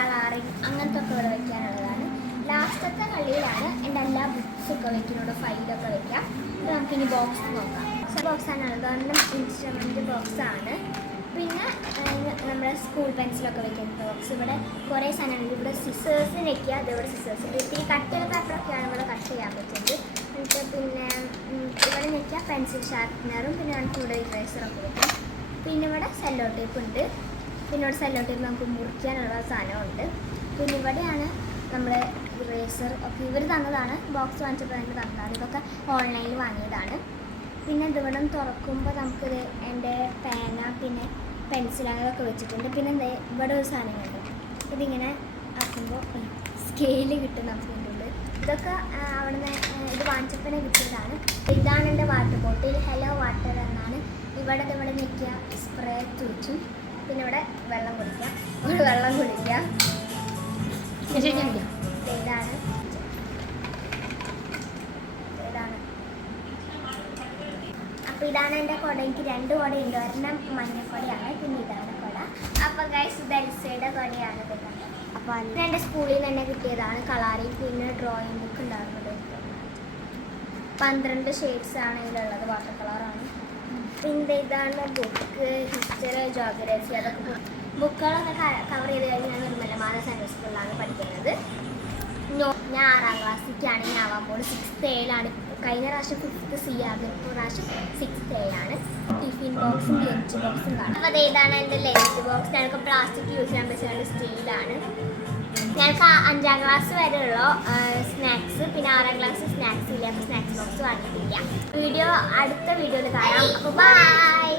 Colouring അങ്ങനത്തെ ഒക്കെ ഇവിടെ വെക്കാനുള്ളതാണ്. ലാസ്റ്റത്തെ കളിയിലാണ് എൻ്റെ എല്ലാ ബുക്സൊക്കെ വെക്കുന്നത്, ഫയലൊക്കെ വെക്കാം. അപ്പോൾ നമുക്കിനി ബോക്സ് നോക്കാം. ബോക്സാണ് അതുകൊണ്ട് ഇൻസ്ട്രുമെൻറ്റ് ബോക്സാണ്. പിന്നെ നമ്മുടെ സ്കൂൾ പെൻസിലൊക്കെ വെക്കുന്ന ബോക്സ്. ഇവിടെ കുറേ സാധനമുണ്ട്. ഇവിടെ സിസേഴ്സ് വെക്കുക, അതിവിടെ സിസേഴ്സ് ഉണ്ട്. ഇത്തിരി കട്ടിയുള്ള പേപ്പറൊക്കെയാണ് ഇവിടെ കട്ട് ചെയ്യാൻ പറ്റുന്നത്. എന്നിട്ട് പിന്നെ ഇവിടെ വെക്കുക പെൻസിൽ ഷാർപ്പനറും, പിന്നെ നമുക്ക് ഇവിടെ ഇറേസറൊക്കെ വെക്കാം. പിന്നെ ഇവിടെ സെല്ലോ ടേപ്പ് ഉണ്ട്. പിന്നെ ഇവിടെ സെല്ലോ ടേപ്പ് നമുക്ക് മുറിക്കാനുള്ള സാധനമുണ്ട്. പിന്നെ ഇവിടെയാണ് നമ്മൾ ഇറേസർ ഒക്കെ ഇവർ തന്നതാണ്, ബോക്സ് വാങ്ങിച്ചപ്പോൾ എനിക്ക് തന്നതാണ്. ഇതൊക്കെ ഓൺലൈനിൽ വാങ്ങിയതാണ്. പിന്നെ ഇതിവിടെ തുറക്കുമ്പോൾ നമുക്കിത് എൻ്റെ പേന പിന്നെ പെൻസിൽ അങ്ങനെയൊക്കെ വെച്ചിട്ടുണ്ട്. പിന്നെ ഇവിടെ ഒരു സാധനമുണ്ട്, ഇതിങ്ങനെ ആക്കുമ്പോൾ സ്കെയിൽ കിട്ടും നമുക്ക് ഇതിൻ്റെ. ഇതൊക്കെ അവിടെ നിന്ന് ഇത് വാങ്ങിച്ചപ്പോൾ കിട്ടിയതാണ്. ഇതാണ് എൻ്റെ വാട്ടർ ബോട്ടിൽ, ഹലോ വാട്ടർ എന്നാണ്. ഇവിടെ നിൽക്കുക, സ്പ്രേ തുറിച്ചും. പിന്നെ ഇവിടെ വെള്ളം കുടിക്കാം, വെള്ളം കുടിക്കാം. ഇതാണ് അപ്പോൾ ഇതാണ് എൻ്റെ കുട. എനിക്ക് 2 കുടയുണ്ട്. ഒരെണ്ണം മഞ്ഞക്കൊടയാണ്, പിന്നെ ഇതാണ് കുട. അപ്പോൾ ഗൈസ് ഇത് എൽസയുടെ കുടയാണ്. അപ്പോൾ അത് എൻ്റെ സ്കൂളിൽ നിന്ന് തന്നെ കിട്ടിയതാണ്. കളറിങ് പിന്നെ ഡ്രോയിങ് ബുക്ക് ഉണ്ടായിരുന്നത്. 12 ഷെയ്ഡ്സാണ് ഇതിലുള്ളത്, വാട്ടർ കളറാണ്. പിന്നെ ഇതാണ് ബുക്ക്, ഹിസ്റ്ററി, ജോഗ്രഫി, അതൊക്കെ ബുക്കുകളൊക്കെ കവർ ചെയ്ത് കഴിഞ്ഞ് ഞാൻ നിർമ്മലമാന സെൻട്രൽ സ്കൂളിലാണ് പഠിക്കുന്നത്. ഞാൻ 6ാം ക്ലാസ്സിലേക്കാണ് ഞാൻ ആവാൻ പോകുന്നത്. 6th Aയിലാണ്. കഴിഞ്ഞ പ്രാവശ്യം 5th C ആയിരുന്നു, ഇപ്പോൾ പ്രാവശ്യം 6th Aയാണ്. ടിഫിൻ ബോക്സും ലഞ്ച് ബോക്സും കാണാം. അപ്പോൾ ഇതാണ് എൻ്റെ ലഞ്ച് ബോക്സ്. ഞങ്ങൾക്ക് പ്ലാസ്റ്റിക് യൂസ് ചെയ്യാൻ പറ്റുന്നത് സ്റ്റീലാണ്. ഞങ്ങൾക്ക് 5ാം ക്ലാസ് വരെയുള്ള സ്നാക്സ്, പിന്നെ 6ാം ക്ലാസ് സ്നാക്സ് ഇല്ല, അപ്പോൾ സ്നാക്സ് ബോക്സ് വാങ്ങിയിട്ടില്ല. അടുത്ത വീഡിയോയിൽ കാണാം. അപ്പോൾ ബൈ.